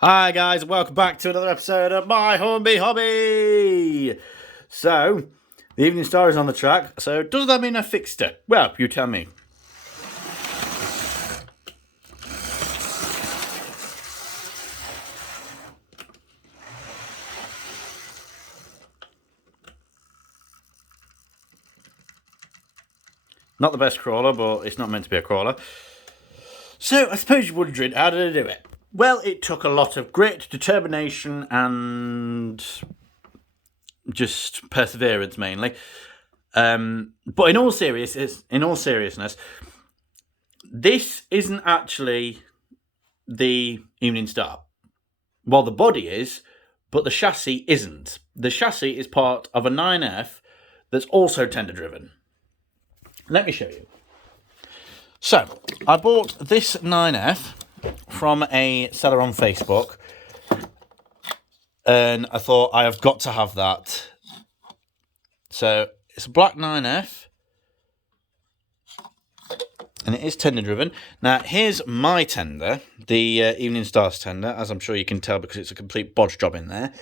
Hi guys, welcome back to another episode of my Hornby Hobby. So, the Evening Star is on the track, so does that mean I fixed it? Well, you tell me. Not the best crawler, but it's not meant to be a crawler. So, I suppose you're wondering, how did I do it? Well, it took a lot of grit, determination, and just perseverance mainly. But in all seriousness, this isn't actually the Evening Star. Well, the body is, but the chassis isn't. The chassis is part of a 9F that's also tender driven. Let me show you. So, I bought this 9F from a seller on Facebook, and I thought I have got to have that. So, it's a black 9F, and it is tender driven. Now, here's my tender, the Evening Star's tender, as I'm sure you can tell because it's a complete bodge job in there.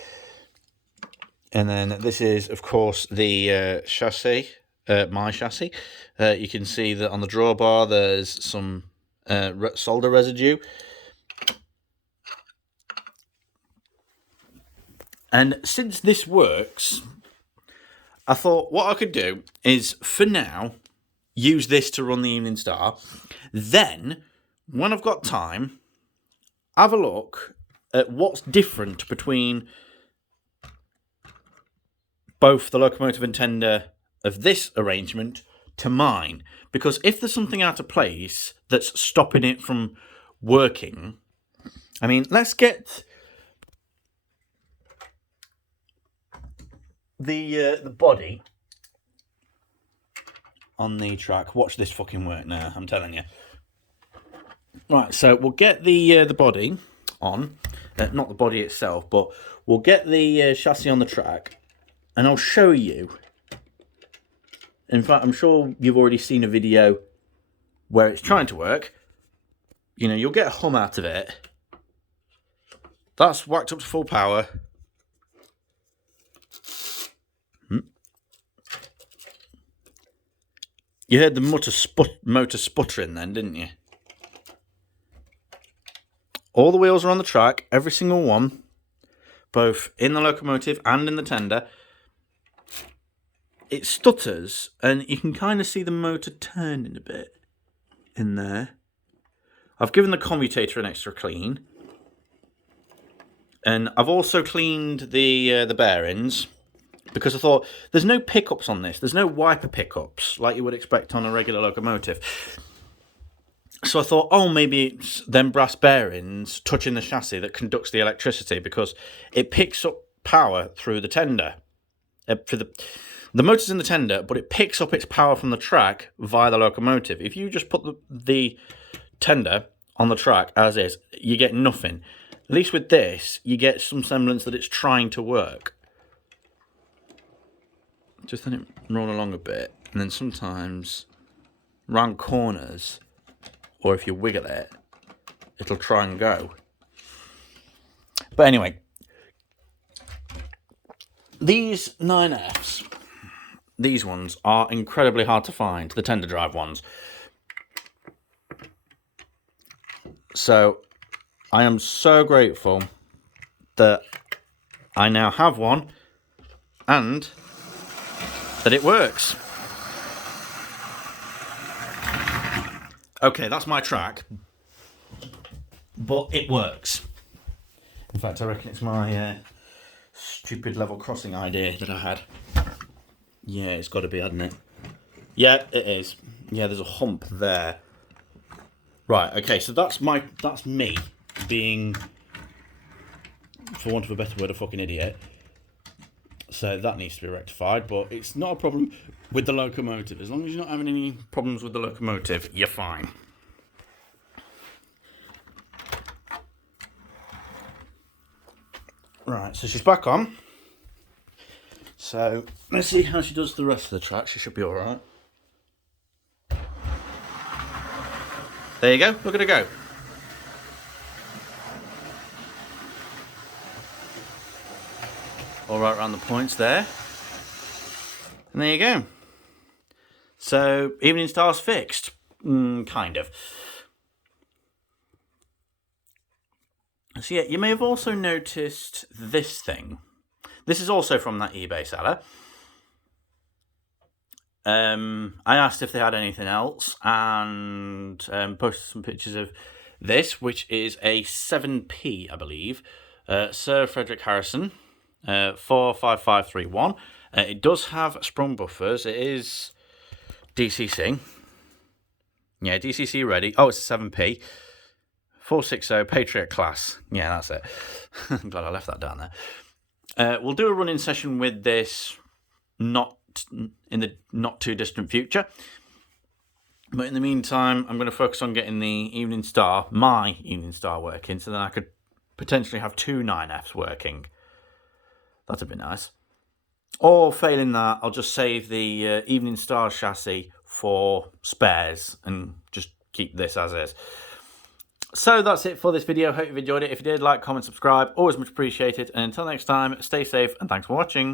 And then this is, of course, the chassis, my chassis. You can see that on the drawbar there's some solder residue. And since this works, I thought what I could do is, for now, use this to run the Evening Star. Then, when I've got time, have a look at what's different between both the locomotive and tender of this arrangement to mine. Because if there's something out of place that's stopping it from working, I mean, let's get the body on the track. Watch this fucking work now, I'm telling you. Right, so we'll get the body on, not the body itself, but we'll get the chassis on the track, and I'll show you. In fact, I'm sure you've already seen a video where it's trying to work. You know, you'll get a hum out of it. That's whacked up to full power. You heard the motor sputtering then, didn't you? All the wheels are on the track, every single one, both in the locomotive and in the tender. It stutters, and you can kind of see the motor turning a bit in there. I've given the commutator an extra clean, and I've also cleaned the bearings, because I thought there's no pickups on this. There's no wiper pickups like you would expect on a regular locomotive. So I thought, oh, maybe it's them brass bearings touching the chassis that conducts the electricity, because it picks up power through the tender. For the motor's in the tender, but it picks up its power from the track via the locomotive. If you just put the tender on the track as is, you get nothing. At least with this, you get some semblance that it's trying to work. Just let it roll along a bit, and then sometimes round corners, or if you wiggle it, it'll try and go. But anyway, these 9Fs, these ones are incredibly hard to find, the tender drive ones. So I am so grateful that I now have one and that it works. Okay, that's my track, but it works. In fact, I reckon it's my stupid level crossing idea that I had. Yeah, it's got to be, hasn't it? Yeah, it is. Yeah, there's a hump there. Right, okay, so that's me being, for want of a better word, a fucking idiot. So that needs to be rectified, but it's not a problem with the locomotive. As long as you're not having any problems with the locomotive, you're fine. Right, so she's back on. So let's see how she does the rest of the track. She should be alright. There you go, look at her go. all right around the points there. And there you go. So, Evening Star's fixed. Kind of. So yeah, you may have also noticed this thing. This is also from that eBay seller. I asked if they had anything else and posted some pictures of this, which is a 7p, I believe. Sir Frederick Harrison, 45531. It does have sprung buffers. It is DCC. Yeah, DCC ready. Oh, it's a 7p. 460 Patriot class. Yeah, that's it. I'm glad I left that down there. We'll do a running session with this not in the not too distant future. But in the meantime, I'm going to focus on getting the Evening Star, my Evening Star, working, so then I could potentially have 2 9Fs working. That'd be nice. Or failing that, I'll just save the Evening Star chassis for spares and just keep this as is. So that's it for this video. Hope you've enjoyed it. If you did, like, comment, subscribe. Always much appreciated. And until next time, stay safe and thanks for watching.